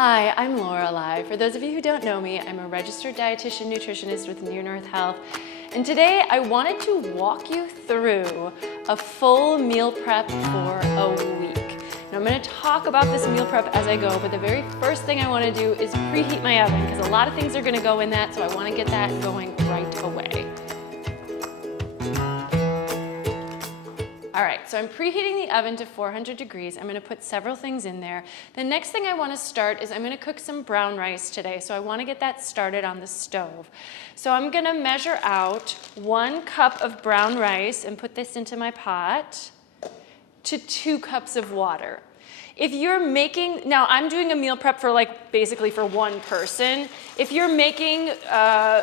Hi, I'm Lorelei. For those of you who don't know me, I'm a registered dietitian nutritionist with Near North Health. And today I wanted to walk you through a full meal prep for a week. And I'm going to talk about this meal prep as I go, but the very first thing I want to do is preheat my oven because a lot of things are going to go in that, so I want to get that going right away. All right, so I'm preheating the oven to 400 degrees. I'm gonna put several things in there. The next thing I wanna start is I'm gonna cook some brown rice today, so I wanna get that started on the stove. So I'm gonna measure out 1 cup of brown rice and put this into my pot to 2 cups of water. If you're making, now I'm doing a meal prep for basically for 1 person. If you're making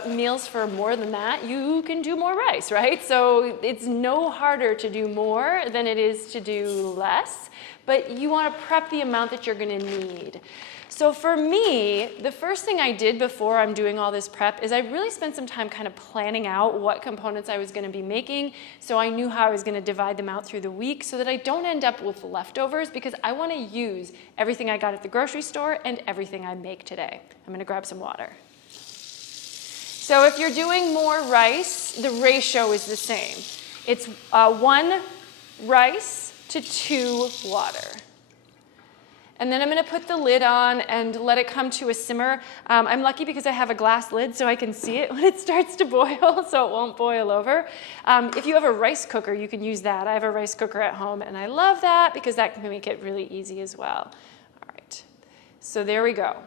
meals for more than that, you can do more rice, right? So it's no harder to do more than it is to do less, but you want to prep the amount that you're going to need. So for me, the first thing I did before I'm doing all this prep is I really spent some time kind of planning out what components I was going to be making, so I knew how I was going to divide them out through the week so that I don't end up with leftovers, because I want to use everything I got at the grocery store and everything I make today. I'm going to grab some water. So if you're doing more rice, the ratio is the same. It's 1 rice to 2 water. And then I'm going to put the lid on and let it come to a simmer. I'm lucky because I have a glass lid so I can see it when it starts to boil, so it won't boil over. If you have a rice cooker, you can use that. I have a rice cooker at home, and I love that because that can make it really easy as well. All right, so there we go.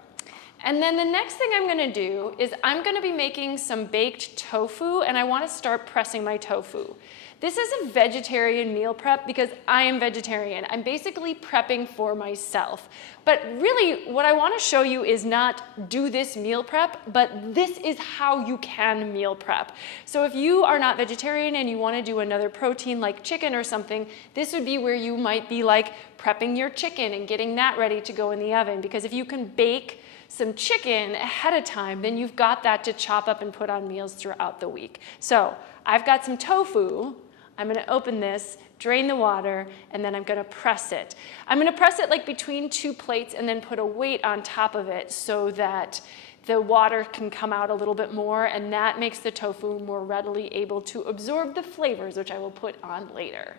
And then the next thing I'm going to do is I'm going to be making some baked tofu, and I want to start pressing my tofu. This is a vegetarian meal prep because I am vegetarian. I'm basically prepping for myself. But really, what I want to show you is not do this meal prep, but this is how you can meal prep. So if you are not vegetarian and you want to do another protein like chicken or something, this would be where you might be prepping your chicken and getting that ready to go in the oven. Because if you can bake some chicken ahead of time, then you've got that to chop up and put on meals throughout the week. So I've got some tofu. I'm going to open this, drain the water, and then I'm going to press it. I'm going to press it between 2 plates and then put a weight on top of it so that the water can come out a little bit more, and that makes the tofu more readily able to absorb the flavors, which I will put on later.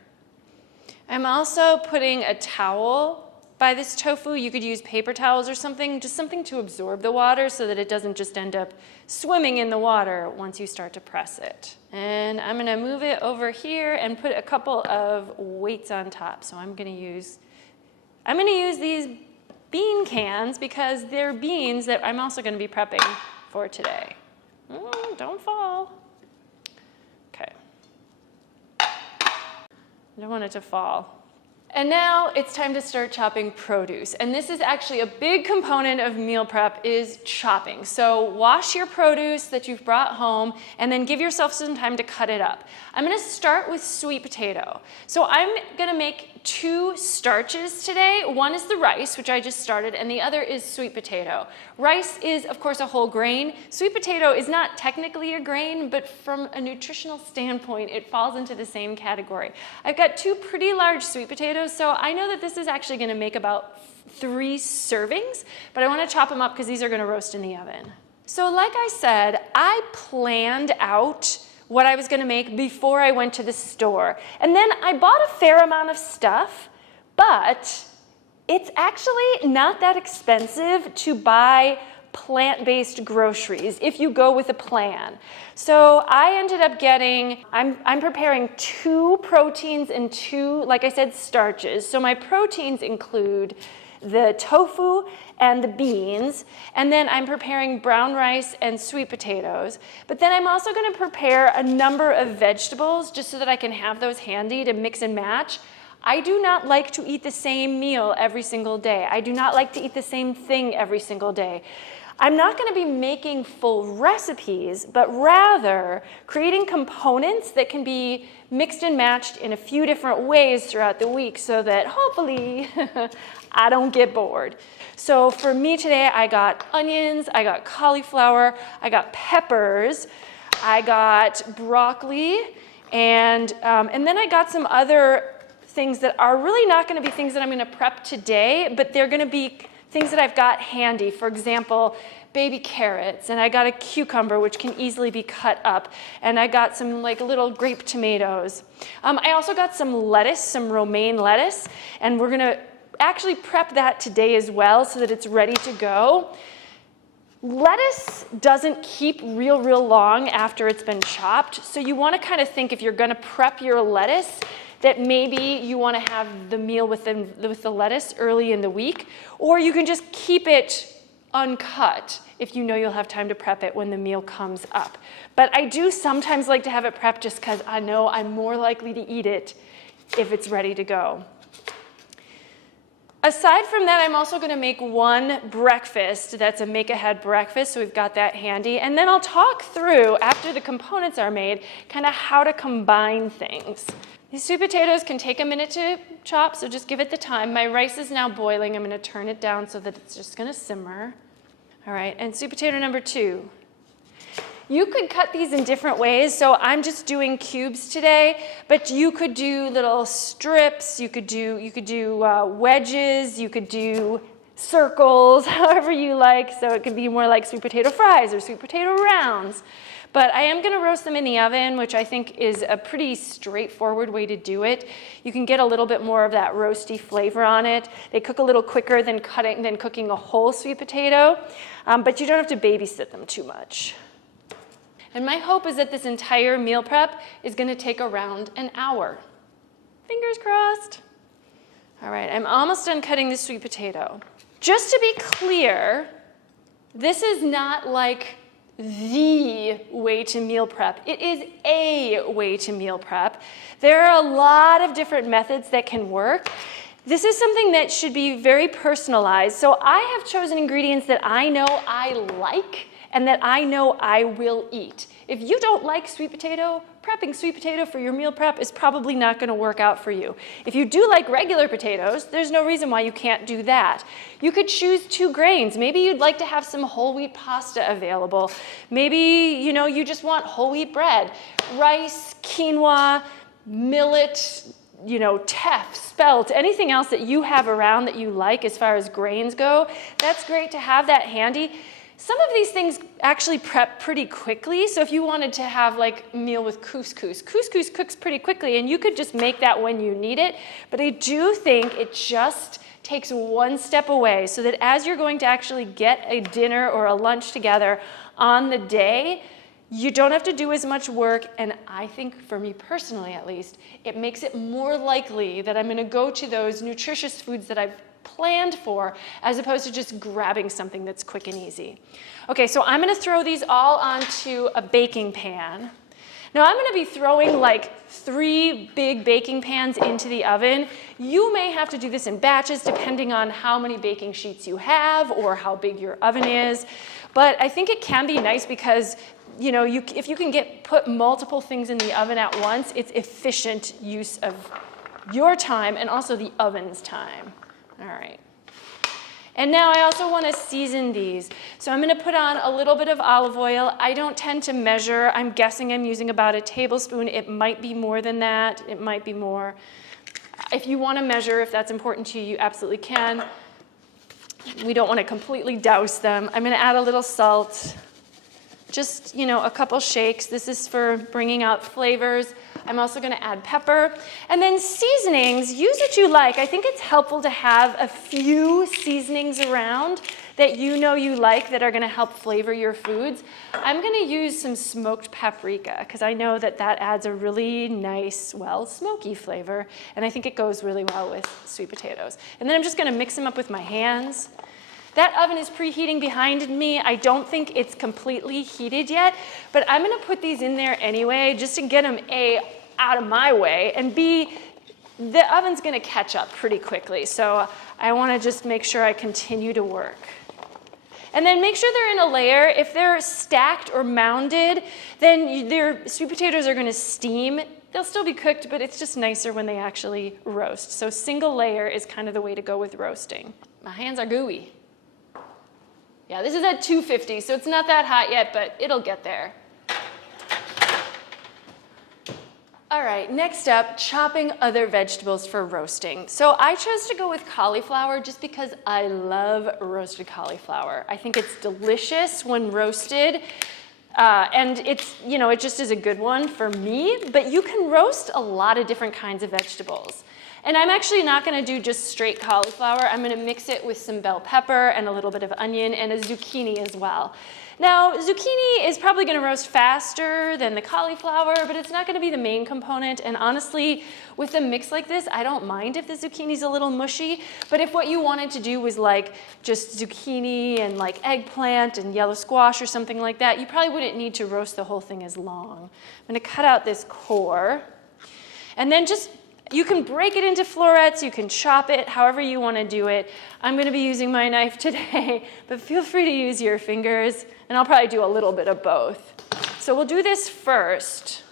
I'm also putting a towel by this tofu. You could use paper towels or something, just something to absorb the water so that it doesn't just end up swimming in the water once you start to press it. And I'm gonna move it over here and put a couple of weights on top. So I'm gonna use these bean cans because they're beans that I'm also gonna be prepping for today. Don't fall. Okay. I don't want it to fall. And now it's time to start chopping produce. And this is actually a big component of meal prep is chopping. So wash your produce that you've brought home and then give yourself some time to cut it up. I'm gonna start with sweet potato. So I'm gonna make 2 starches today. One is the rice, which I just started, and the other is sweet potato. Rice is, of course, a whole grain. Sweet potato is not technically a grain, but from a nutritional standpoint, it falls into the same category. I've got 2 pretty large sweet potatoes, so I know that this is actually gonna make about 3 servings, but I wanna chop them up because these are gonna roast in the oven. So like I said, I planned out what I was gonna make before I went to the store. And then I bought a fair amount of stuff, but it's actually not that expensive to buy plant-based groceries if you go with a plan. So I ended up getting, I'm preparing 2 proteins and 2, like I said, starches. So my proteins include the tofu and the beans, and then I'm preparing brown rice and sweet potatoes. But then I'm also gonna prepare a number of vegetables just so that I can have those handy to mix and match. I do not like to eat the same meal every single day. I do not like to eat the same thing every single day. I'm not going to be making full recipes, but rather creating components that can be mixed and matched in a few different ways throughout the week so that hopefully I don't get bored. So for me today, I got onions, I got cauliflower, I got peppers, I got broccoli, and then I got some other things that are really not going to be things that I'm going to prep today, but they're going to be things that I've got handy. For example, baby carrots, and I got a cucumber, which can easily be cut up, and I got some like little grape tomatoes. I also got some lettuce, some romaine lettuce, and we're gonna actually prep that today as well so that it's ready to go. Lettuce doesn't keep real long after it's been chopped, so you want to kind of think if you're going to prep your lettuce that maybe you want to have the meal with the lettuce early in the week, or you can just keep it uncut if you know you'll have time to prep it when the meal comes up. But I do sometimes like to have it prepped just because I know I'm more likely to eat it if it's ready to go. Aside from that, I'm also going to make one breakfast that's a make-ahead breakfast, so we've got that handy. And then I'll talk through, after the components are made, kind of how to combine things. These sweet potatoes can take a minute to chop, so just give it the time. My rice is now boiling. I'm going to turn it down so that it's just going to simmer. All right, and sweet potato number 2. You could cut these in different ways, so I'm just doing cubes today, but you could do little strips, you could do wedges, you could do circles, however you like, so it could be more like sweet potato fries or sweet potato rounds. But I am going to roast them in the oven, which I think is a pretty straightforward way to do it. You can get a little bit more of that roasty flavor on it. They cook a little quicker than cooking a whole sweet potato, but you don't have to babysit them too much. And my hope is that this entire meal prep is going to take around an hour. Fingers crossed. All right, I'm almost done cutting the sweet potato. Just to be clear, this is not like the way to meal prep. It is a way to meal prep. There are a lot of different methods that can work. This is something that should be very personalized. So I have chosen ingredients that I know I like and that I know I will eat. If you don't like sweet potato, prepping sweet potato for your meal prep is probably not gonna work out for you. If you do like regular potatoes, there's no reason why you can't do that. You could choose 2 grains. Maybe you'd like to have some whole wheat pasta available. Maybe, you just want whole wheat bread. Rice, quinoa, millet, teff, spelt, anything else that you have around that you like as far as grains go, that's great to have that handy. Some of these things actually prep pretty quickly, so if you wanted to have like a meal with couscous cooks pretty quickly, and you could just make that when you need it, but I do think it just takes one step away so that as you're going to actually get a dinner or a lunch together on the day, you don't have to do as much work, and I think, for me personally at least, it makes it more likely that I'm going to go to those nutritious foods that I've planned for, as opposed to just grabbing something that's quick and easy. Okay, so I'm going to throw these all onto a baking pan. Now I'm going to be throwing like 3 big baking pans into the oven. You may have to do this in batches depending on how many baking sheets you have or how big your oven is. But I think it can be nice because if you can put multiple things in the oven at once, it's efficient use of your time and also the oven's time. All right. And now I also want to season these. So I'm going to put on a little bit of olive oil. I don't tend to measure. I'm guessing I'm using about a tablespoon. It might be more than that. It might be more. If you want to measure, if that's important to you, you absolutely can. We don't want to completely douse them. I'm going to add a little salt. Just, a couple shakes. This is for bringing out flavors. I'm also going to add pepper. And then seasonings, use what you like. I think it's helpful to have a few seasonings around that you like that are going to help flavor your foods. I'm going to use some smoked paprika because I know that adds a really nice, smoky flavor. And I think it goes really well with sweet potatoes. And then I'm just going to mix them up with my hands. That oven is preheating behind me. I don't think it's completely heated yet, but I'm going to put these in there anyway just to get them, A, out of my way, and B, the oven's going to catch up pretty quickly. So I want to just make sure I continue to work. And then make sure they're in a layer. If they're stacked or mounded, then their sweet potatoes are going to steam. They'll still be cooked, but it's just nicer when they actually roast. So single layer is kind of the way to go with roasting. My hands are gooey. Yeah, this is at 250, so it's not that hot yet, but it'll get there. All right, next up, chopping other vegetables for roasting. So I chose to go with cauliflower just because I love roasted cauliflower. I think it's delicious when roasted, and it's, it just is a good one for me, but you can roast a lot of different kinds of vegetables. And I'm actually not gonna do just straight cauliflower. I'm gonna mix it with some bell pepper and a little bit of onion and a zucchini as well. Now, zucchini is probably gonna roast faster than the cauliflower, but it's not gonna be the main component. And honestly, with a mix like this, I don't mind if the zucchini's a little mushy, but if what you wanted to do was like just zucchini and like eggplant and yellow squash or something like that, you probably wouldn't need to roast the whole thing as long. I'm gonna cut out this core, and then you can break it into florets, you can chop it, however you want to do it. I'm going to be using my knife today, but feel free to use your fingers, and I'll probably do a little bit of both. So we'll do this first,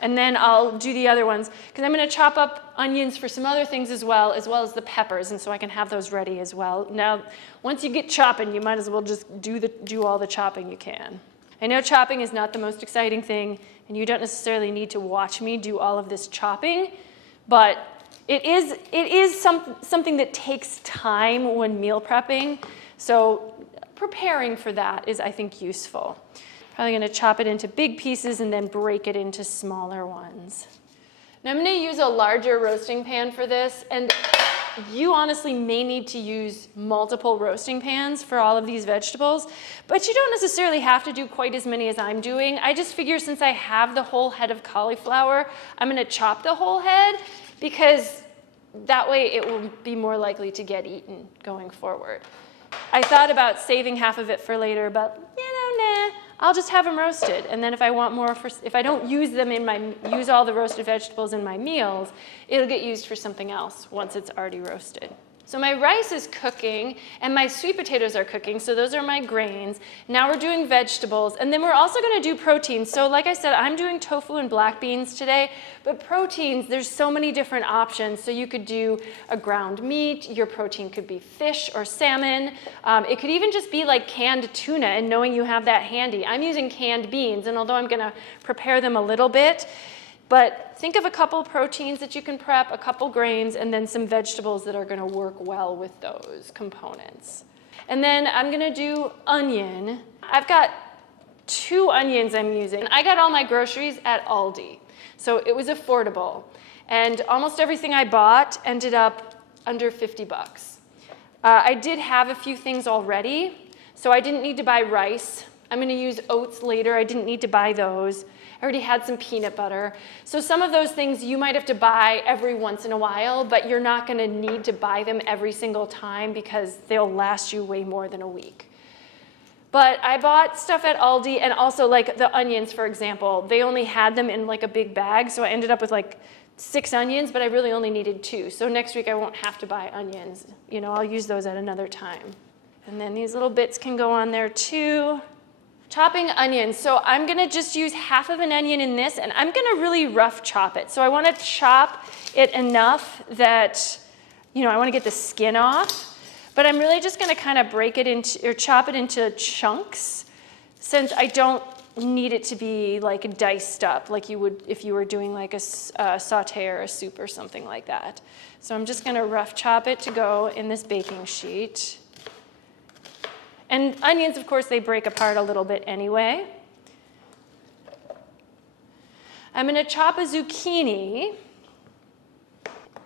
and then I'll do the other ones, because I'm going to chop up onions for some other things as well as the peppers, and so I can have those ready as well. Now, once you get chopping, you might as well just do all the chopping you can. I know chopping is not the most exciting thing, and you don't necessarily need to watch me do all of this chopping, but it is something that takes time when meal prepping, so preparing for that is, I think, useful. Probably going to chop it into big pieces and then break it into smaller ones. Now I'm going to use a larger roasting pan for this, and you honestly may need to use multiple roasting pans for all of these vegetables, but you don't necessarily have to do quite as many as I'm doing. I just figure since I have the whole head of cauliflower, I'm going to chop the whole head, because that way it will be more likely to get eaten going forward. I thought about saving half of it for later, but nah, I'll just have them roasted. And then if I want more, if I don't use them use all the roasted vegetables in my meals, it'll get used for something else once it's already roasted. So my rice is cooking and my sweet potatoes are cooking, so those are my grains. Now we're doing vegetables, and then we're also gonna do proteins. So like I said, I'm doing tofu and black beans today, but proteins, there's so many different options. So you could do a ground meat, your protein could be fish or salmon. It could even just be like canned tuna, and knowing you have that handy. I'm using canned beans, and although I'm gonna prepare them a little bit, but think of a couple proteins that you can prep, a couple grains, and then some vegetables that are going to work well with those components. And then I'm going to do onion. I've got 2 onions I'm using. I got all my groceries at Aldi, so it was affordable. And almost everything I bought ended up under 50 bucks. I did have a few things already, so I didn't need to buy rice. I'm going to use oats later. I didn't need to buy those. I already had some peanut butter. So some of those things you might have to buy every once in a while, but you're not going to need to buy them every single time because they'll last you way more than a week. But I bought stuff at Aldi, and also like the onions, for example. They only had them in like a big bag, so I ended up with like 6 onions, but I really only needed 2. So next week I won't have to buy onions. I'll use those at another time. And then these little bits can go on there too. Chopping onions. So I'm gonna just use half of an onion in this, and I'm gonna really rough chop it. So I wanna chop it enough that, I wanna get the skin off, but I'm really just gonna kind of break it into, or chop it into chunks, since I don't need it to be like diced up like you would if you were doing like a saute or a soup or something like that. So I'm just gonna rough chop it to go in this baking sheet. And onions, of course, they break apart a little bit anyway. I'm going to chop a zucchini,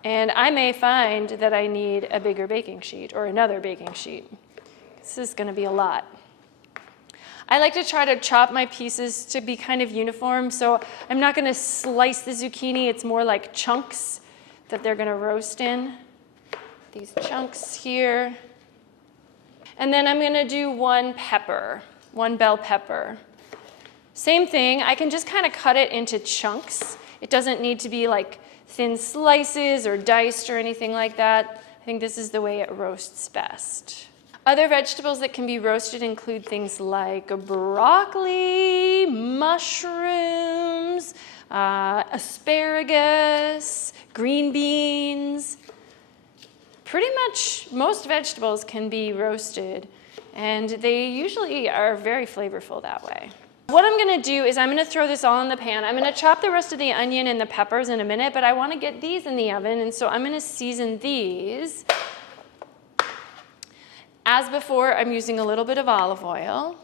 and I may find that I need a bigger baking sheet or another baking sheet. This is going to be a lot. I like to try to chop my pieces to be kind of uniform, so I'm not going to slice the zucchini. It's more like chunks that they're going to roast in. These chunks here. And then I'm going to do 1 bell pepper. Same thing, I can just kind of cut it into chunks. It doesn't need to be like thin slices or diced or anything like that. I think this is the way it roasts best. Other vegetables that can be roasted include things like broccoli, mushrooms, asparagus, green beans. Pretty much most vegetables can be roasted, and they usually are very flavorful that way. What I'm gonna do is I'm gonna throw this all in the pan. I'm gonna chop the rest of the onion and the peppers in a minute, but I wanna get these in the oven, and so I'm gonna season these. As before, I'm using a little bit of olive oil.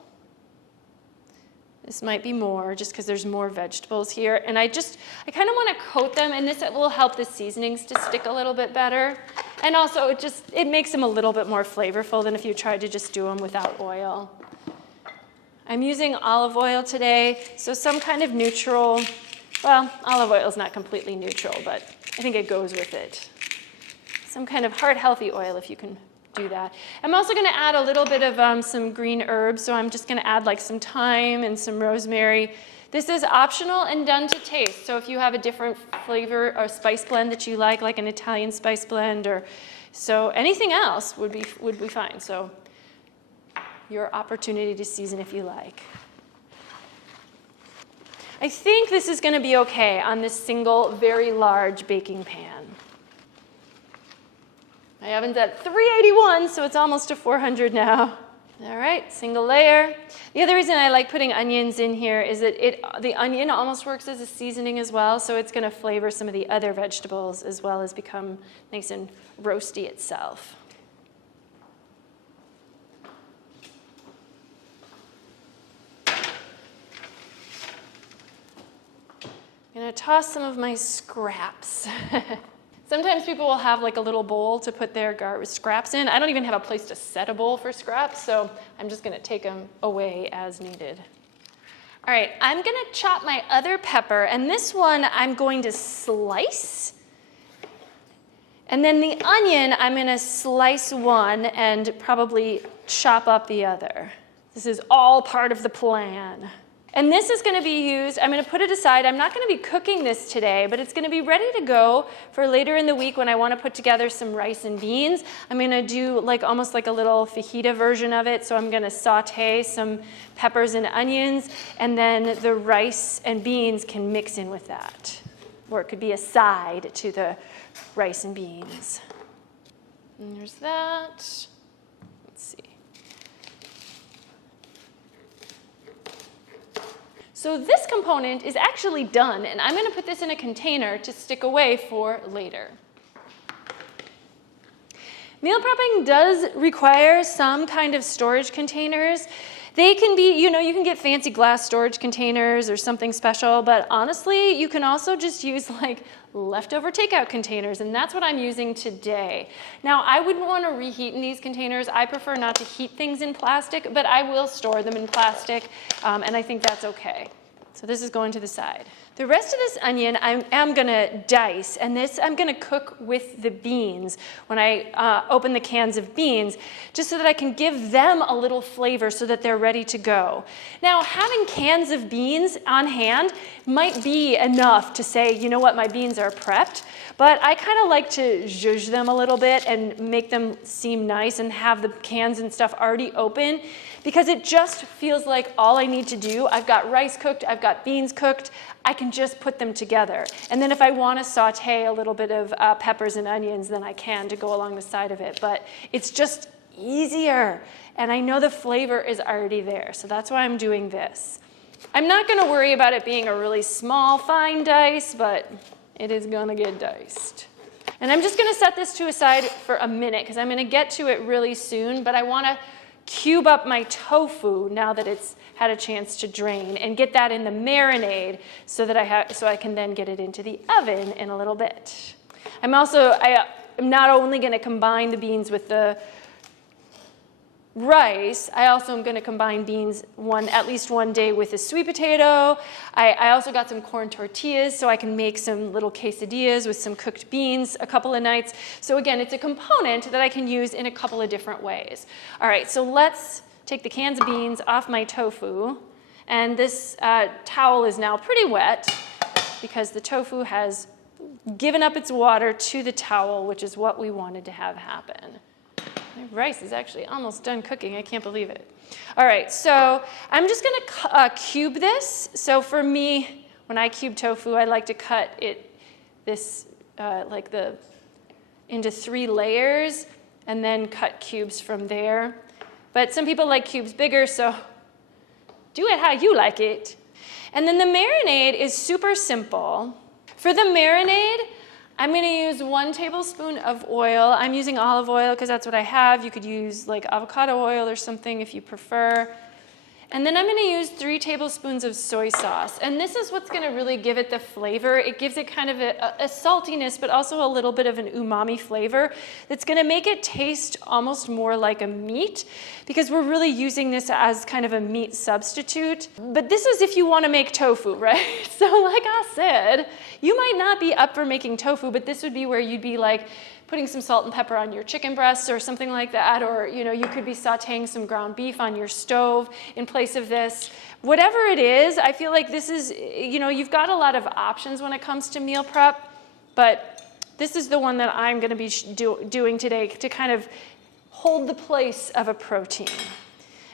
This might be more just because there's more vegetables here. And I kind of want to coat them, and this will help the seasonings to stick a little bit better. And also it makes them a little bit more flavorful than if you tried to just do them without oil. I'm using olive oil today, so some kind of neutral, well, olive oil is not completely neutral, but I think it goes with it. Some kind of heart-healthy oil if you can do that. I'm also going to add a little bit of some green herbs, so I'm just going to add like some thyme and some rosemary. This is optional and done to taste, so if you have a different flavor or spice blend that you like an Italian spice blend, or so anything else would be fine. So your opportunity to season if you like. I think this is going to be okay on this single, very large baking pan. My oven's at 381, so it's almost to 400 now. All right, single layer. The other reason I like putting onions in here is that the onion almost works as a seasoning as well, so it's going to flavor some of the other vegetables as well as become nice and roasty itself. I'm going to toss some of my scraps. Sometimes people will have like a little bowl to put their scraps in. I don't even have a place to set a bowl for scraps, so I'm just going to take them away as needed. All right, I'm going to chop my other pepper, and this one I'm going to slice. And then the onion, I'm going to slice one and probably chop up the other. This is all part of the plan. And this is going to be used, I'm going to put it aside. I'm not going to be cooking this today, but it's going to be ready to go for later in the week when I want to put together some rice and beans. I'm going to do almost like a little fajita version of it. So I'm going to saute some peppers and onions, and then the rice and beans can mix in with that. Or it could be a side to the rice and beans. And there's that. Let's see. So this component is actually done, and I'm going to put this in a container to stick away for later. Meal prepping does require some kind of storage containers. They can be, you can get fancy glass storage containers or something special, but honestly, you can also just use like leftover takeout containers, and that's what I'm using today. Now, I wouldn't want to reheat in these containers. I prefer not to heat things in plastic, but I will store them in plastic, and I think that's okay. So this is going to the side. The rest of this onion I am going to dice, and this I'm going to cook with the beans when I open the cans of beans, just so that I can give them a little flavor so that they're ready to go. Now, having cans of beans on hand might be enough to say, you know what, my beans are prepped, but I kind of like to zhuzh them a little bit and make them seem nice and have the cans and stuff already open, because it just feels like all I need to do, I've got rice cooked, I've got beans cooked, I can just put them together. And then if I want to saute a little bit of peppers and onions, then I can to go along the side of it. But it's just easier. And I know the flavor is already there. So that's why I'm doing this. I'm not going to worry about it being a really small, fine dice, but it is going to get diced. And I'm just going to set this to a side for a minute, because I'm going to get to it really soon. But I want to cube up my tofu now that it's had a chance to drain, and get that in the marinade so that I can then get it into the oven in a little bit. I'm not only going to combine the beans with the rice, I also am going to combine beans at least one day with a sweet potato. I also got some corn tortillas, so I can make some little quesadillas with some cooked beans a couple of nights. So again, it's a component that I can use in a couple of different ways. All right, so let's take the cans of beans off my tofu. And this towel is now pretty wet because the tofu has given up its water to the towel, which is what we wanted to have happen. My rice is actually almost done cooking. I can't believe it. All right, so I'm just going to cube this. So for me, when I cube tofu, I like to cut it into 3 layers and then cut cubes from there. But some people like cubes bigger, so Do it how you like it. And then the marinade is super simple. For the marinade, I'm gonna use 1 tablespoon of oil. I'm using olive oil because that's what I have. You could use like avocado oil or something if you prefer. And then I'm gonna use 3 tablespoons of soy sauce. And this is what's gonna really give it the flavor. It gives it kind of a saltiness, but also a little bit of an umami flavor that's gonna make it taste almost more like a meat, because we're really using this as kind of a meat substitute. But this is if you wanna make tofu, right? So like I said, you might not be up for making tofu, but this would be where you'd be like, putting some salt and pepper on your chicken breasts or something like that, or you could be sauteing some ground beef on your stove in place of this. Whatever it is, I feel like this is, you've got a lot of options when it comes to meal prep, but this is the one that I'm gonna be doing today to kind of hold the place of a protein.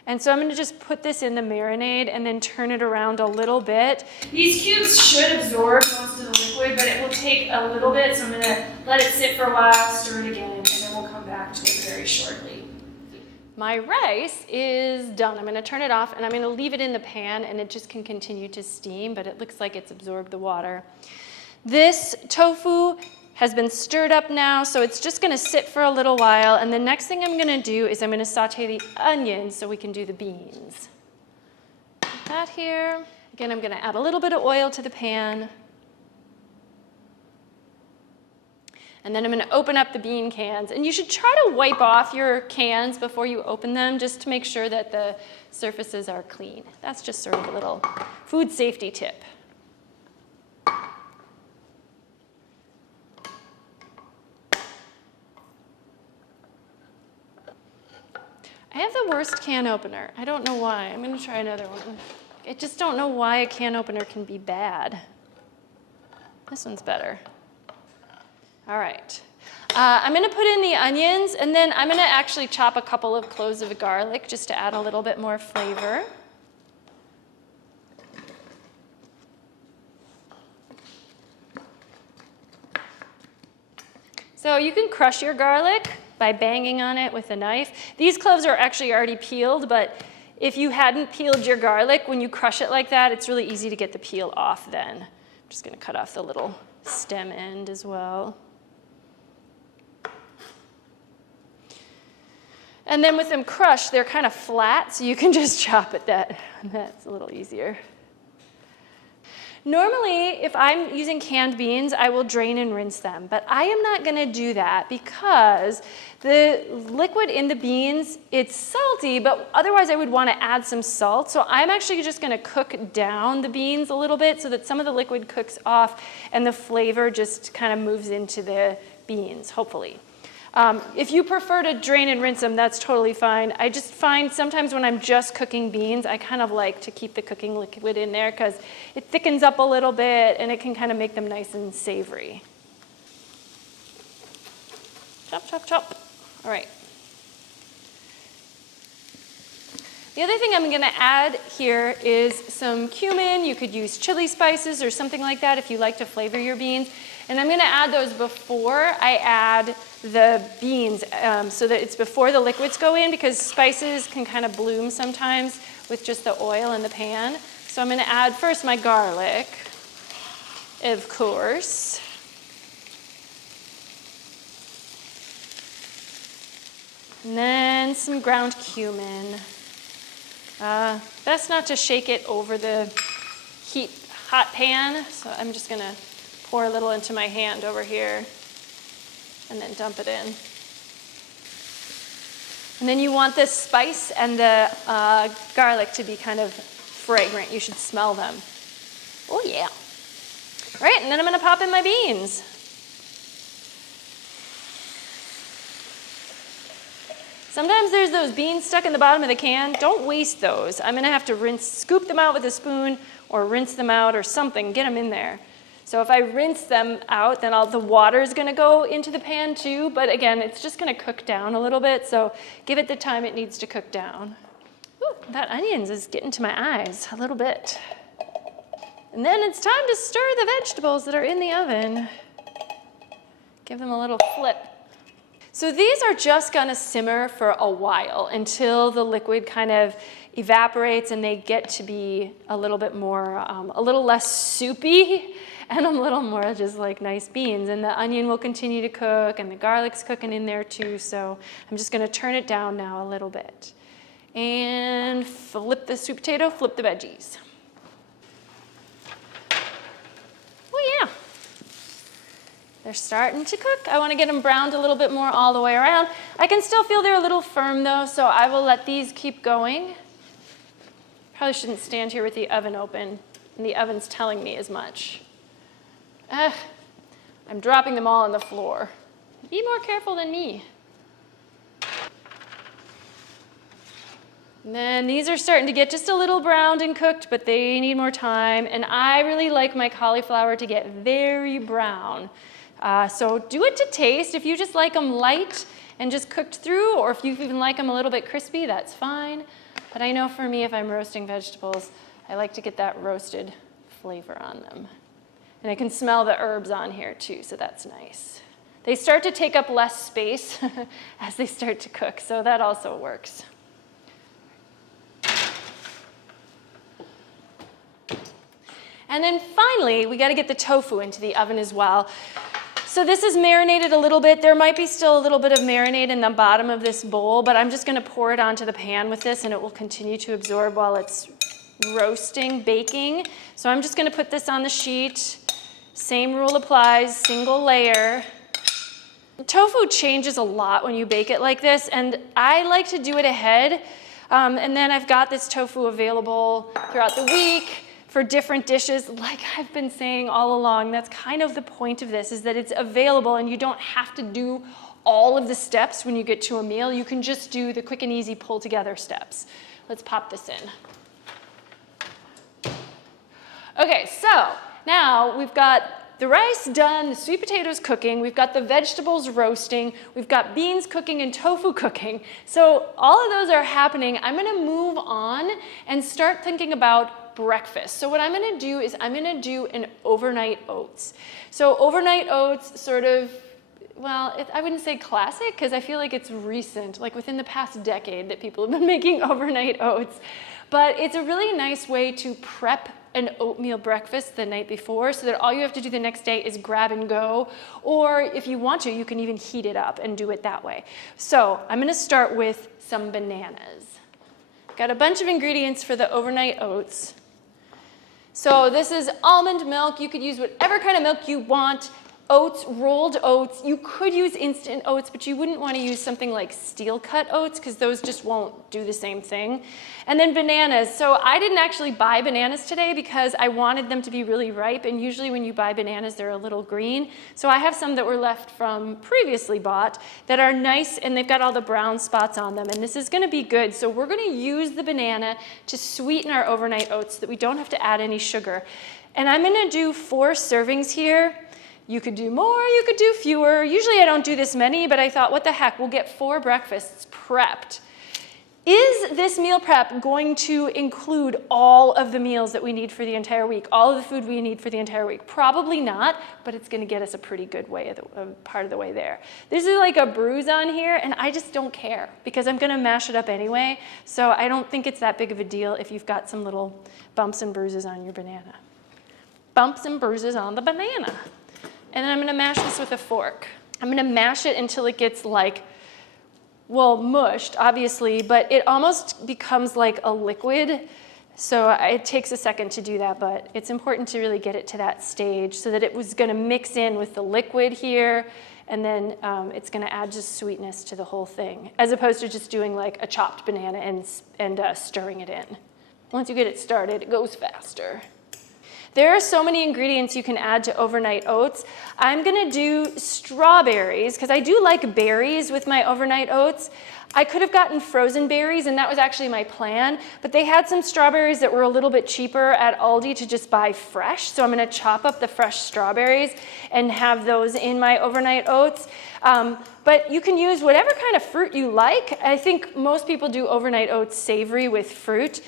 And so I'm gonna just put this in the marinade and then turn it around a little bit. These cubes should absorb most of the liquid, but it will take a little bit, so I'm gonna let it sit for a while, stir it again, and then we'll come back to it very shortly. My rice is done. I'm gonna turn it off and I'm gonna leave it in the pan and it just can continue to steam, but it looks like it's absorbed the water. This tofu has been stirred up now, so it's just gonna sit for a little while, and the next thing I'm gonna do is I'm gonna saute the onions so we can do the beans. Put that here. Again, I'm gonna add a little bit of oil to the pan. And then I'm gonna open up the bean cans, and you should try to wipe off your cans before you open them, just to make sure that the surfaces are clean. That's just sort of a little food safety tip. I have the worst can opener. I don't know why. I'm gonna try another one. I just don't know why a can opener can be bad. This one's better. All right. I'm gonna put in the onions, and then I'm gonna actually chop a couple of cloves of garlic just to add a little bit more flavor. So you can crush your garlic by banging on it with a knife. These cloves are actually already peeled, but if you hadn't peeled your garlic, when you crush it like that, it's really easy to get the peel off then. I'm just gonna cut off the little stem end as well. And then with them crushed, they're kind of flat, so you can just chop at that. That's a little easier. Normally, if I'm using canned beans, I will drain and rinse them, but I am not gonna do that because the liquid in the beans, it's salty, but otherwise I would wanna add some salt. So I'm actually just gonna cook down the beans a little bit so that some of the liquid cooks off and the flavor just kind of moves into the beans, hopefully. If you prefer to drain and rinse them, that's totally fine. I just find sometimes when I'm just cooking beans, I kind of like to keep the cooking liquid in there because it thickens up a little bit and it can kind of make them nice and savory. Chop, chop, chop. All right. The other thing I'm gonna add here is some cumin. You could use chili spices or something like that if you like to flavor your beans. And I'm gonna add those before I add the beans so that it's before the liquids go in, because spices can kind of bloom sometimes with just the oil in the pan. So I'm gonna add first my garlic, of course. And then some ground cumin. Best not to shake it over the hot pan, so I'm just gonna pour a little into my hand over here and then dump it in. And then you want this spice and the garlic to be kind of fragrant. You should smell them. Oh yeah. All right, and then I'm gonna pop in my beans. Sometimes there's those beans stuck in the bottom of the can. Don't waste those. I'm gonna have to scoop them out with a spoon or rinse them out or something, get them in there. So if I rinse them out, then the water is gonna go into the pan too, but again, it's just gonna cook down a little bit, so give it the time it needs to cook down. Ooh, that onions is getting to my eyes a little bit. And then it's time to stir the vegetables that are in the oven. Give them a little flip. So these are just gonna simmer for a while until the liquid kind of evaporates and they get to be a little bit more, a little less soupy and a little more just like nice beans. And the onion will continue to cook and the garlic's cooking in there too. So I'm just gonna turn it down now a little bit. And flip the sweet potato, flip the veggies. Oh yeah. They're starting to cook. I want to get them browned a little bit more all the way around. I can still feel they're a little firm though, so I will let these keep going. Probably shouldn't stand here with the oven open, and the oven's telling me as much. I'm dropping them all on the floor. Be more careful than me. And then these are starting to get just a little browned and cooked, but they need more time. And I really like my cauliflower to get very brown. So do it to taste. If you just like them light and just cooked through, or if you even like them a little bit crispy, that's fine. But I know for me, if I'm roasting vegetables, I like to get that roasted flavor on them. And I can smell the herbs on here too, so that's nice. They start to take up less space as they start to cook, so that also works. And then finally, we got to get the tofu into the oven as well. So this is marinated a little bit. There might be still a little bit of marinade in the bottom of this bowl, but I'm just going to pour it onto the pan with this, and it will continue to absorb while it's roasting, baking. So I'm just going to put this on the sheet. Same rule applies, single layer. Tofu changes a lot when you bake it like this, and I like to do it ahead. And then I've got this tofu available throughout the week for different dishes. Like I've been saying all along, that's kind of the point of this, is that it's available and you don't have to do all of the steps when you get to a meal. You can just do the quick and easy pull together steps. Let's pop this in. Okay, so now we've got the rice done, the sweet potatoes cooking, we've got the vegetables roasting, we've got beans cooking and tofu cooking. So all of those are happening. I'm gonna move on and start thinking about breakfast. So what I'm gonna do is I'm gonna do an overnight oats. So overnight oats sort of, well, I wouldn't say classic because I feel like it's recent, like within the past decade that people have been making overnight oats. But it's a really nice way to prep an oatmeal breakfast the night before so that all you have to do the next day is grab and go. Or if you want to, you can even heat it up and do it that way. So I'm gonna start with some bananas. Got a bunch of ingredients for the overnight oats. So this is almond milk. You could use whatever kind of milk you want. Oats, rolled oats. You could use instant oats, but you wouldn't want to use something like steel cut oats because those just won't do the same thing. And then bananas. So I didn't actually buy bananas today because I wanted them to be really ripe, and usually when you buy bananas, they're a little green. So I have some that were left from previously bought that are nice, and they've got all the brown spots on them, and this is gonna be good. So we're gonna use the banana to sweeten our overnight oats so that we don't have to add any sugar. And I'm gonna do 4 servings here. You could do more, you could do fewer. Usually I don't do this many, but I thought, what the heck, we'll get 4 breakfasts prepped. Is this meal prep going to include all of the meals that we need for the entire week, all of the food we need for the entire week? Probably not, but it's gonna get us a pretty good way, part of the way there. This is like a bruise on here, and I just don't care because I'm gonna mash it up anyway, so I don't think it's that big of a deal if you've got some little bumps and bruises on your banana. Bumps and bruises on the banana. And then I'm gonna mash this with a fork. I'm gonna mash it until it gets like, well, mushed, obviously, but it almost becomes like a liquid. So it takes a second to do that, but it's important to really get it to that stage so that it was gonna mix in with the liquid here, and then it's gonna add just sweetness to the whole thing, as opposed to just doing like a chopped banana and stirring it in. Once you get it started, it goes faster. There are so many ingredients you can add to overnight oats. I'm gonna do strawberries, because I do like berries with my overnight oats. I could have gotten frozen berries, and that was actually my plan, but they had some strawberries that were a little bit cheaper at Aldi to just buy fresh, so I'm gonna chop up the fresh strawberries and have those in my overnight oats. But you can use whatever kind of fruit you like. I think most people do overnight oats savory with fruit.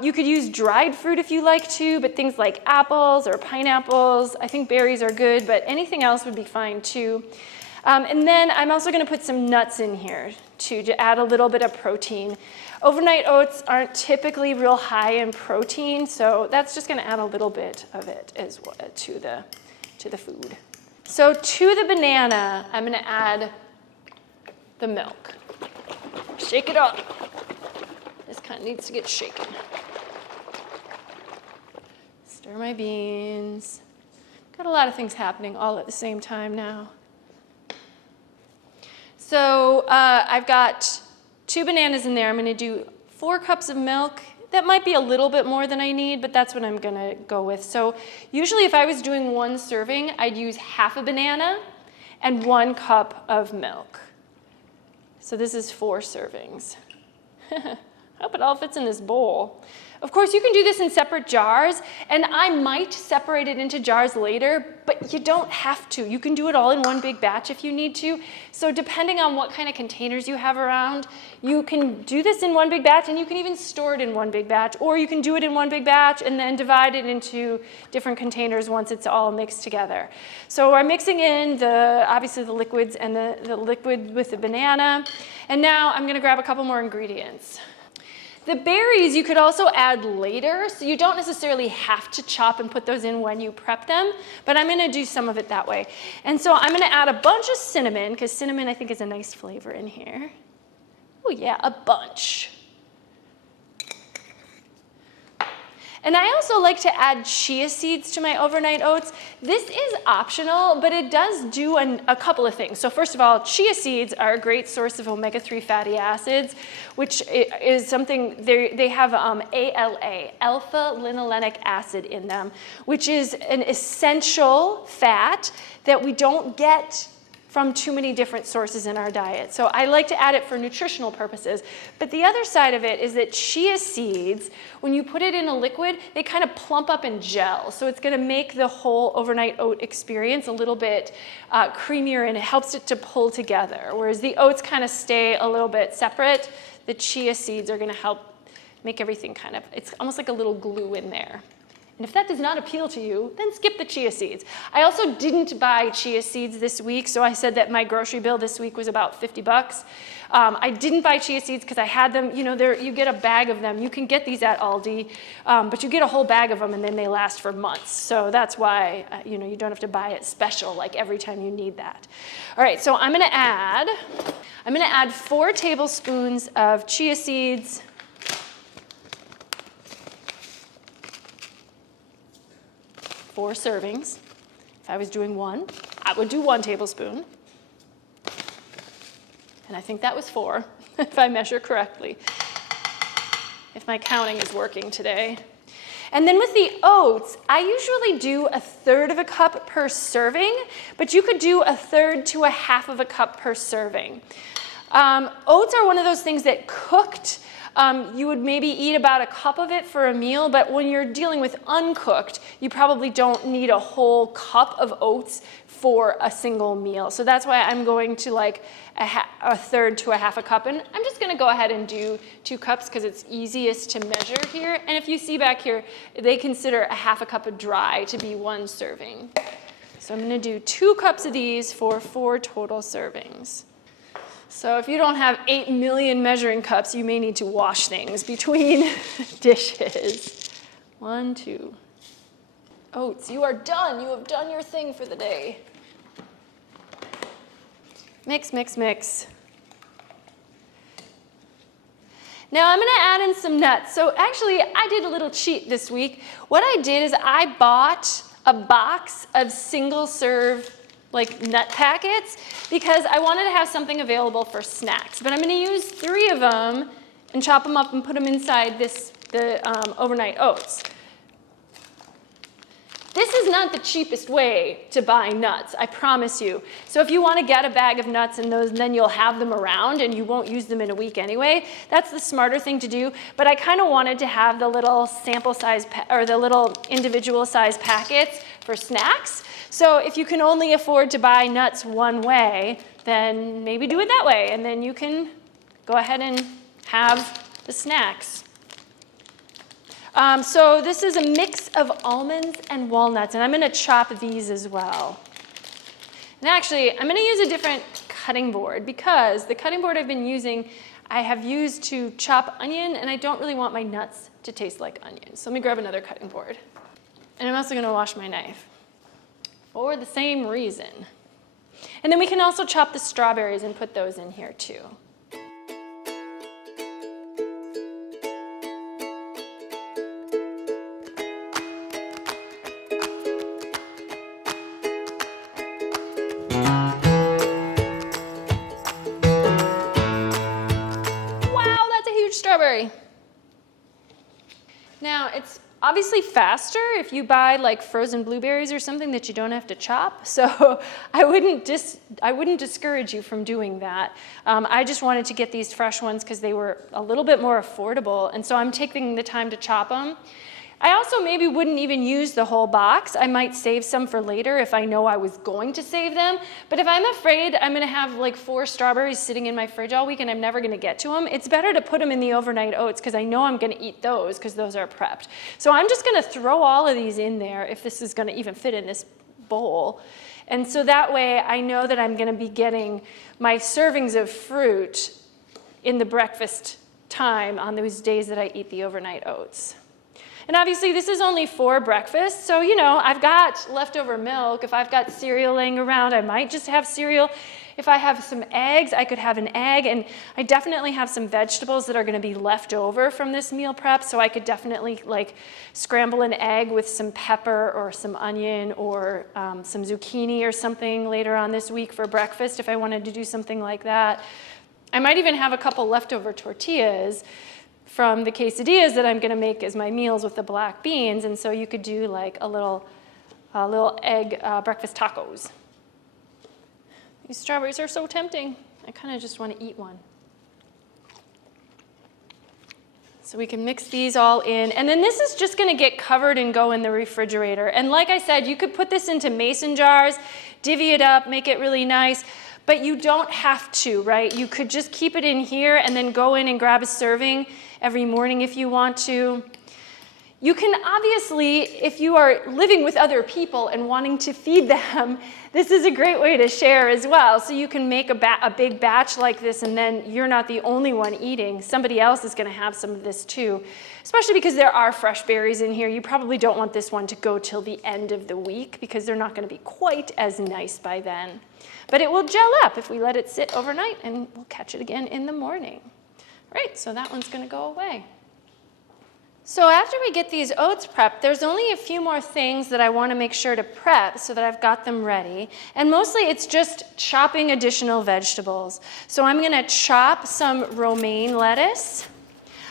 You could use dried fruit if you like to, but things like apples or pineapples, I think berries are good, but anything else would be fine too. And then I'm also going to put some nuts in here too, to add a little bit of protein. Overnight oats aren't typically real high in protein, so that's just going to add a little bit of it as well to the food. So to the banana, I'm going to add the milk. Shake it up. This kind of needs to get shaken. Stir my beans. Got a lot of things happening all at the same time now. So I've got 2 bananas in there. I'm going to do 4 cups of milk. That might be a little bit more than I need, but that's what I'm going to go with. So usually if I was doing 1 serving, I'd use half a banana and 1 cup of milk. So this is 4 servings. I hope it all fits in this bowl. Of course, you can do this in separate jars, and I might separate it into jars later, but you don't have to. You can do it all in one big batch if you need to. So depending on what kind of containers you have around, you can do this in one big batch, and you can even store it in one big batch, or you can do it in one big batch and then divide it into different containers once it's all mixed together. So I'm mixing in obviously the liquids and the liquid with the banana, and now I'm going to grab a couple more ingredients. The berries you could also add later, so you don't necessarily have to chop and put those in when you prep them, but I'm going to do some of it that way. And so I'm going to add a bunch of cinnamon, because cinnamon I think is a nice flavor in here. Oh yeah, a bunch. And I also like to add chia seeds to my overnight oats. This is optional, but it does do a couple of things. So first of all, chia seeds are a great source of omega-3 fatty acids, which is something, they have ALA, alpha-linolenic acid in them, which is an essential fat that we don't get from too many different sources in our diet. So I like to add it for nutritional purposes. But the other side of it is that chia seeds, when you put it in a liquid, they kind of plump up and gel. So it's going to make the whole overnight oat experience a little bit creamier, and it helps it to pull together. Whereas the oats kind of stay a little bit separate, the chia seeds are going to help make everything kind of, it's almost like a little glue in there. And if that does not appeal to you, then skip the chia seeds. I also didn't buy chia seeds this week, so I said that my grocery bill this week was about $50. I didn't buy chia seeds because I had them, you get a bag of them. You can get these at Aldi, but you get a whole bag of them and then they last for months. So that's why, you don't have to buy it special like every time you need that. All right, so I'm gonna add 4 tablespoons of chia seeds. Four servings. If I was doing 1, I would do 1 tablespoon. And I think that was 4, if I measure correctly, if my counting is working today. And then with the oats, I usually do 1/3 of a cup per serving, but you could do 1/3 to 1/2 of a cup per serving. Oats are one of those things that cooked, you would maybe eat about a cup of it for a meal, but when you're dealing with uncooked, you probably don't need a whole cup of oats for a single meal. So that's why I'm going to like 1/3 to 1/2 a cup. And I'm just going to go ahead and do 2 cups because it's easiest to measure here. And if you see back here, they consider 1/2 a cup of dry to be 1 serving. So I'm going to do 2 cups of these for 4 total servings. So if you don't have 8 million measuring cups, you may need to wash things between dishes. 1, 2. Oats, you are done. You have done your thing for the day. Mix, mix, mix. Now I'm going to add in some nuts. So actually, I did a little cheat this week. What I did is I bought a box of single-serve nut packets because I wanted to have something available for snacks. But I'm going to use 3 of them and chop them up and put them inside the overnight oats. This is not the cheapest way to buy nuts, I promise you. So if you want to get a bag of nuts and then you'll have them around and you won't use them in a week anyway, that's the smarter thing to do. But I kind of wanted to have the little sample size or the little individual size packets for snacks. So if you can only afford to buy nuts one way, then maybe do it that way. And then you can go ahead and have the snacks. So this is a mix of almonds and walnuts, and I'm going to chop these as well. And actually, I'm going to use a different cutting board because the cutting board I've been using, I have used to chop onion, and I don't really want my nuts to taste like onions. So let me grab another cutting board. And I'm also going to wash my knife for the same reason. And then we can also chop the strawberries and put those in here too. Strawberry. Now, it's obviously faster if you buy like frozen blueberries or something that you don't have to chop. So I wouldn't discourage you from doing that. I just wanted to get these fresh ones because they were a little bit more affordable. And so I'm taking the time to chop them. I also maybe wouldn't even use the whole box. I might save some for later if I know I was going to save them. But if I'm afraid I'm going to have like 4 strawberries sitting in my fridge all week and I'm never going to get to them, it's better to put them in the overnight oats because I know I'm going to eat those because those are prepped. So I'm just going to throw all of these in there if this is going to even fit in this bowl. And so that way I know that I'm going to be getting my servings of fruit in the breakfast time on those days that I eat the overnight oats. And obviously this is only for breakfast, so I've got leftover milk. If I've got cereal laying around, I might just have cereal. If I have some eggs, I could have an egg, and I definitely have some vegetables that are going to be left over from this meal prep, so I could definitely like scramble an egg with some pepper or some onion or some zucchini or something later on this week for breakfast if I wanted to do something like that. I might even have a couple leftover tortillas from the quesadillas that I'm going to make as my meals with the black beans, and so you could do like a little egg breakfast tacos. These strawberries are so tempting. I kind of just want to eat one. So we can mix these all in, and then this is just going to get covered and go in the refrigerator. And like I said, you could put this into mason jars, divvy it up, make it really nice. But you don't have to, right? You could just keep it in here and then go in and grab a serving every morning if you want to. You can obviously, if you are living with other people and wanting to feed them, this is a great way to share as well. So you can make a big batch like this, and then you're not the only one eating. Somebody else is going to have some of this too, especially because there are fresh berries in here. You probably don't want this one to go till the end of the week because they're not going to be quite as nice by then. But it will gel up if we let it sit overnight, and we'll catch it again in the morning. Right, so that one's going to go away. So after we get these oats prepped, there's only a few more things that I want to make sure to prep so that I've got them ready. And mostly it's just chopping additional vegetables. So I'm going to chop some romaine lettuce.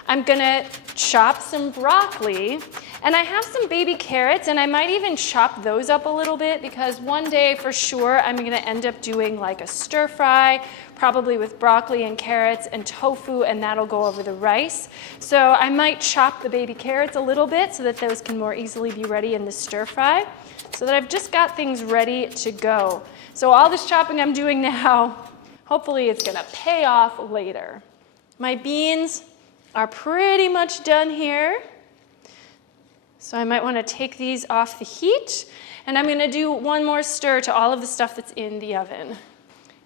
I'm going to chop some broccoli. And I have some baby carrots, and I might even chop those up a little bit because one day for sure I'm going to end up doing like a stir fry, probably with broccoli and carrots and tofu, and that'll go over the rice. So I might chop the baby carrots a little bit so that those can more easily be ready in the stir fry, so that I've just got things ready to go. So all this chopping I'm doing now, hopefully it's going to pay off later. My beans are pretty much done here. So I might want to take these off the heat, and I'm going to do one more stir to all of the stuff that's in the oven.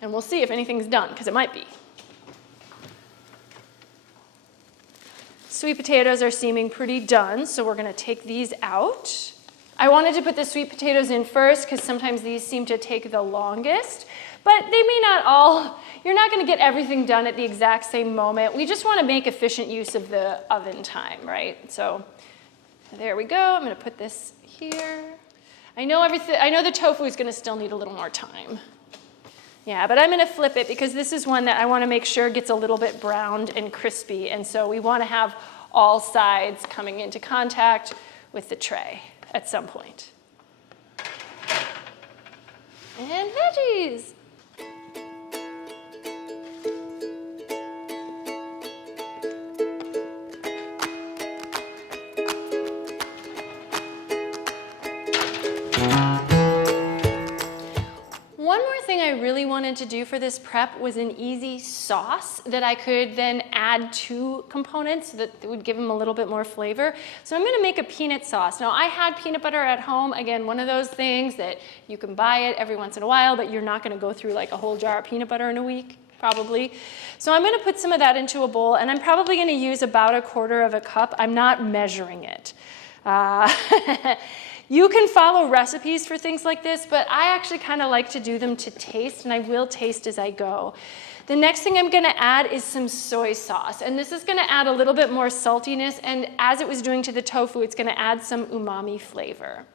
And we'll see if anything's done, because it might be. Sweet potatoes are seeming pretty done, so we're going to take these out. I wanted to put the sweet potatoes in first, because sometimes these seem to take the longest. But they may not all. You're not going to get everything done at the exact same moment. We just want to make efficient use of the oven time, right? So there we go. I'm going to put this here. I know the tofu is going to still need a little more time. Yeah, but I'm going to flip it because this is one that I want to make sure gets a little bit browned and crispy. And so we want to have all sides coming into contact with the tray at some point. And veggies. wanted to do for this prep was an easy sauce that I could then add to components that would give them a little bit more flavor. So I'm gonna make a peanut sauce. Now I had peanut butter at home. Again, one of those things that you can buy it every once in a while, but you're not gonna go through like a whole jar of peanut butter in a week, probably. So I'm gonna put some of that into a bowl, and I'm probably gonna use about 1/4 cup. I'm not measuring it. You can follow recipes for things like this, but I actually kind of like to do them to taste, and I will taste as I go. The next thing I'm gonna add is some soy sauce, and this is gonna add a little bit more saltiness, and as it was doing to the tofu, it's gonna add some umami flavor.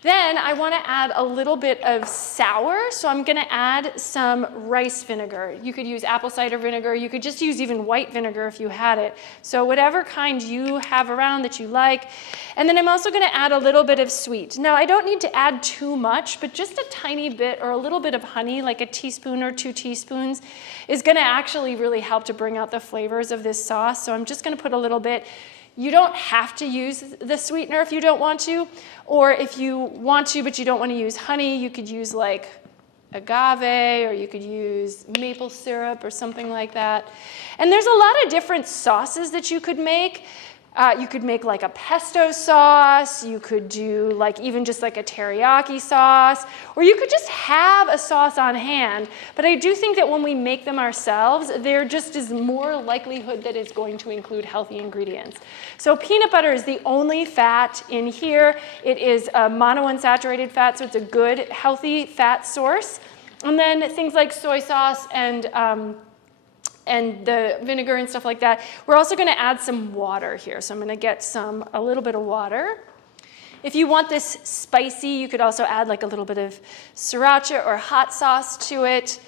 Then I want to add a little bit of sour, so I'm going to add some rice vinegar. You could use apple cider vinegar. You could just use even white vinegar if you had it. So whatever kind you have around that you like. And then I'm also going to add a little bit of sweet. Now I don't need to add too much, but just a tiny bit or a little bit of honey, like a teaspoon or 2 teaspoons, is going to actually really help to bring out the flavors of this sauce. So I'm just going to put a little bit. You don't have to use the sweetener if you don't want to, or if you want to but you don't want to use honey, you could use like agave, or you could use maple syrup or something like that. And there's a lot of different sauces that you could make. You could make like a pesto sauce, you could do like even just like a teriyaki sauce, or you could just have a sauce on hand. But I do think that when we make them ourselves, there just is more likelihood that it's going to include healthy ingredients. So peanut butter is the only fat in here. It is a monounsaturated fat, so it's a good, healthy fat source. And then things like soy sauce and the vinegar and stuff like that. We're also gonna add some water here. So I'm gonna get a little bit of water. If you want this spicy, you could also add like a little bit of sriracha or hot sauce to it.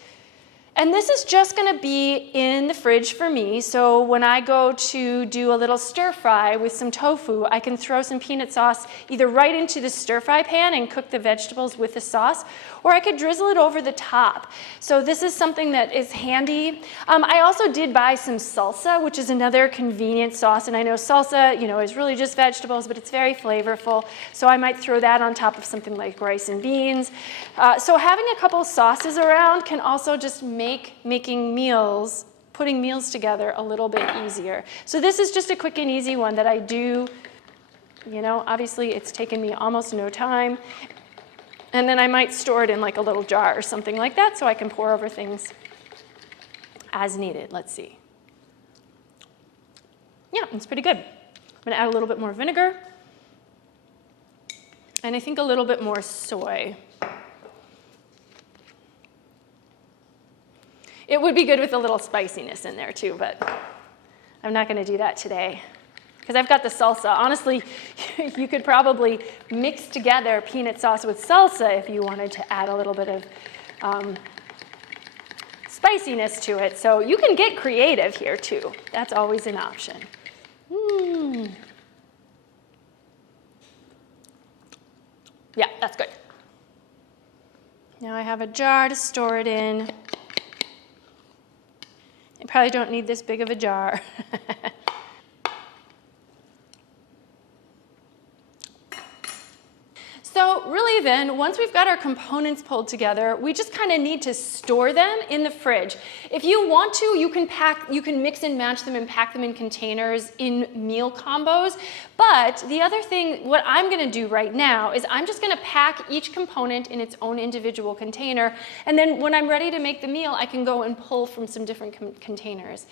And this is just gonna be in the fridge for me. So when I go to do a little stir fry with some tofu, I can throw some peanut sauce either right into the stir fry pan and cook the vegetables with the sauce, or I could drizzle it over the top. So this is something that is handy. I also did buy some salsa, which is another convenient sauce. And I know salsa, is really just vegetables, but it's very flavorful. So I might throw that on top of something like rice and beans. So having a couple sauces around can also just make putting meals together a little bit easier. So this is just a quick and easy one that I do. Obviously it's taken me almost no time. And then I might store it in like a little jar or something like that so I can pour over things as needed. Let's see. Yeah, it's pretty good. I'm gonna add a little bit more vinegar. And I think a little bit more soy. It would be good with a little spiciness in there too, but I'm not gonna do that today because I've got the salsa. Honestly, you could probably mix together peanut sauce with salsa if you wanted to add a little bit of spiciness to it. So you can get creative here too. That's always an option. Yeah, that's good. Now I have a jar to store it in. I probably don't need this big of a jar. So really then, once we've got our components pulled together, we just kind of need to store them in the fridge. If you want to, you can mix and match them and pack them in containers in meal combos. But the other thing, what I'm gonna do right now is I'm just gonna pack each component in its own individual container. And then when I'm ready to make the meal, I can go and pull from some different containers.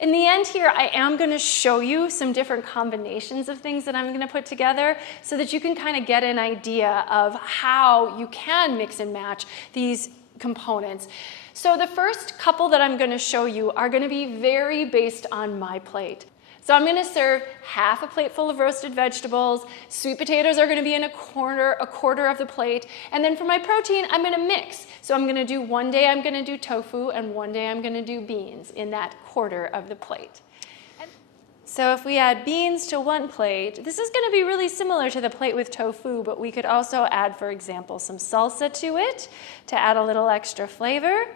In the end here, I am going to show you some different combinations of things that I'm going to put together so that you can kind of get an idea of how you can mix and match these components. So the first couple that I'm going to show you are going to be very based on my plate. So I'm going to serve half a plate full of roasted vegetables. Sweet potatoes are going to be in a quarter of the plate. And then for my protein, I'm going to mix. So I'm going to do one day I'm going to do tofu and one day I'm going to do beans in that quarter of the plate. So if we add beans to one plate, this is going to be really similar to the plate with tofu, but we could also add, for example, some salsa to it to add a little extra flavor.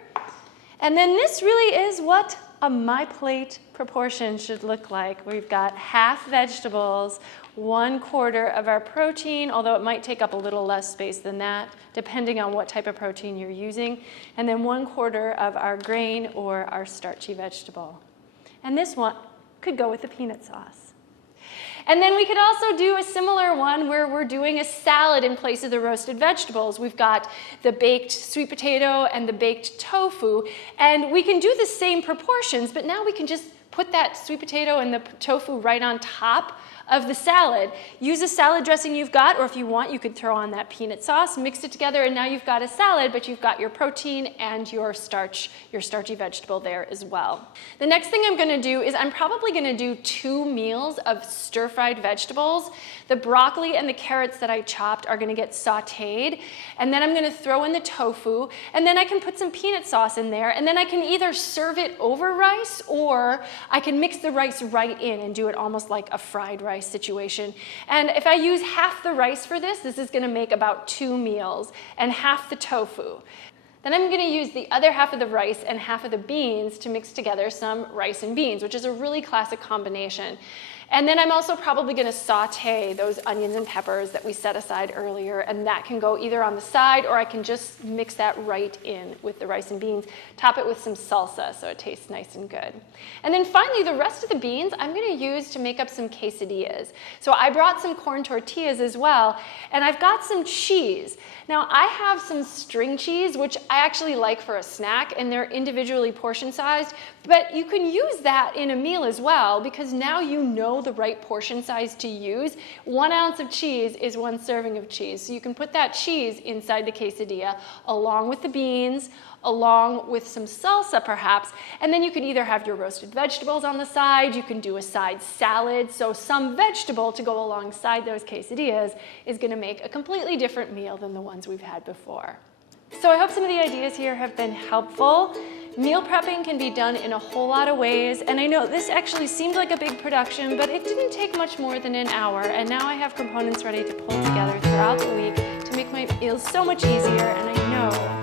And then this really is what my plate proportion should look like. We've got half vegetables, 1/4 of our protein, although it might take up a little less space than that, depending on what type of protein you're using, and then 1/4 of our grain or our starchy vegetable. And this one could go with the peanut sauce. And then we could also do a similar one where we're doing a salad in place of the roasted vegetables. We've got the baked sweet potato and the baked tofu, and we can do the same proportions, but now we can just put that sweet potato and the tofu right on top of the salad. Use a salad dressing you've got, or if you want, you could throw on that peanut sauce, mix it together, and now you've got a salad, but you've got your protein and your starch, your starchy vegetable there as well. The next thing I'm gonna do is I'm probably gonna do 2 meals of stir-fried vegetables. The broccoli and the carrots that I chopped are gonna get sauteed, and then I'm gonna throw in the tofu, and then I can put some peanut sauce in there, and then I can either serve it over rice, or I can mix the rice right in and do it almost like a fried rice situation. And if I use half the rice for this is gonna make about 2 meals, and half the tofu. Then I'm gonna use the other half of the rice and half of the beans to mix together some rice and beans, which is a really classic combination. And then I'm also probably gonna saute those onions and peppers that we set aside earlier, and that can go either on the side, or I can just mix that right in with the rice and beans, top it with some salsa so it tastes nice and good. And then finally, the rest of the beans I'm gonna use to make up some quesadillas. So I brought some corn tortillas as well, and I've got some cheese. Now I have some string cheese, which I actually like for a snack, and they're individually portion sized, but you can use that in a meal as well, because now you know the right portion size to use. 1 ounce of cheese is 1 serving of cheese. So you can put that cheese inside the quesadilla along with the beans, along with some salsa perhaps, and then you can either have your roasted vegetables on the side, you can do a side salad, so some vegetable to go alongside those quesadillas is gonna make a completely different meal than the ones we've had before. So I hope some of the ideas here have been helpful. Meal prepping can be done in a whole lot of ways, and I know this actually seemed like a big production, but it didn't take much more than an hour, and now I have components ready to pull together throughout the week to make my meals so much easier, and I know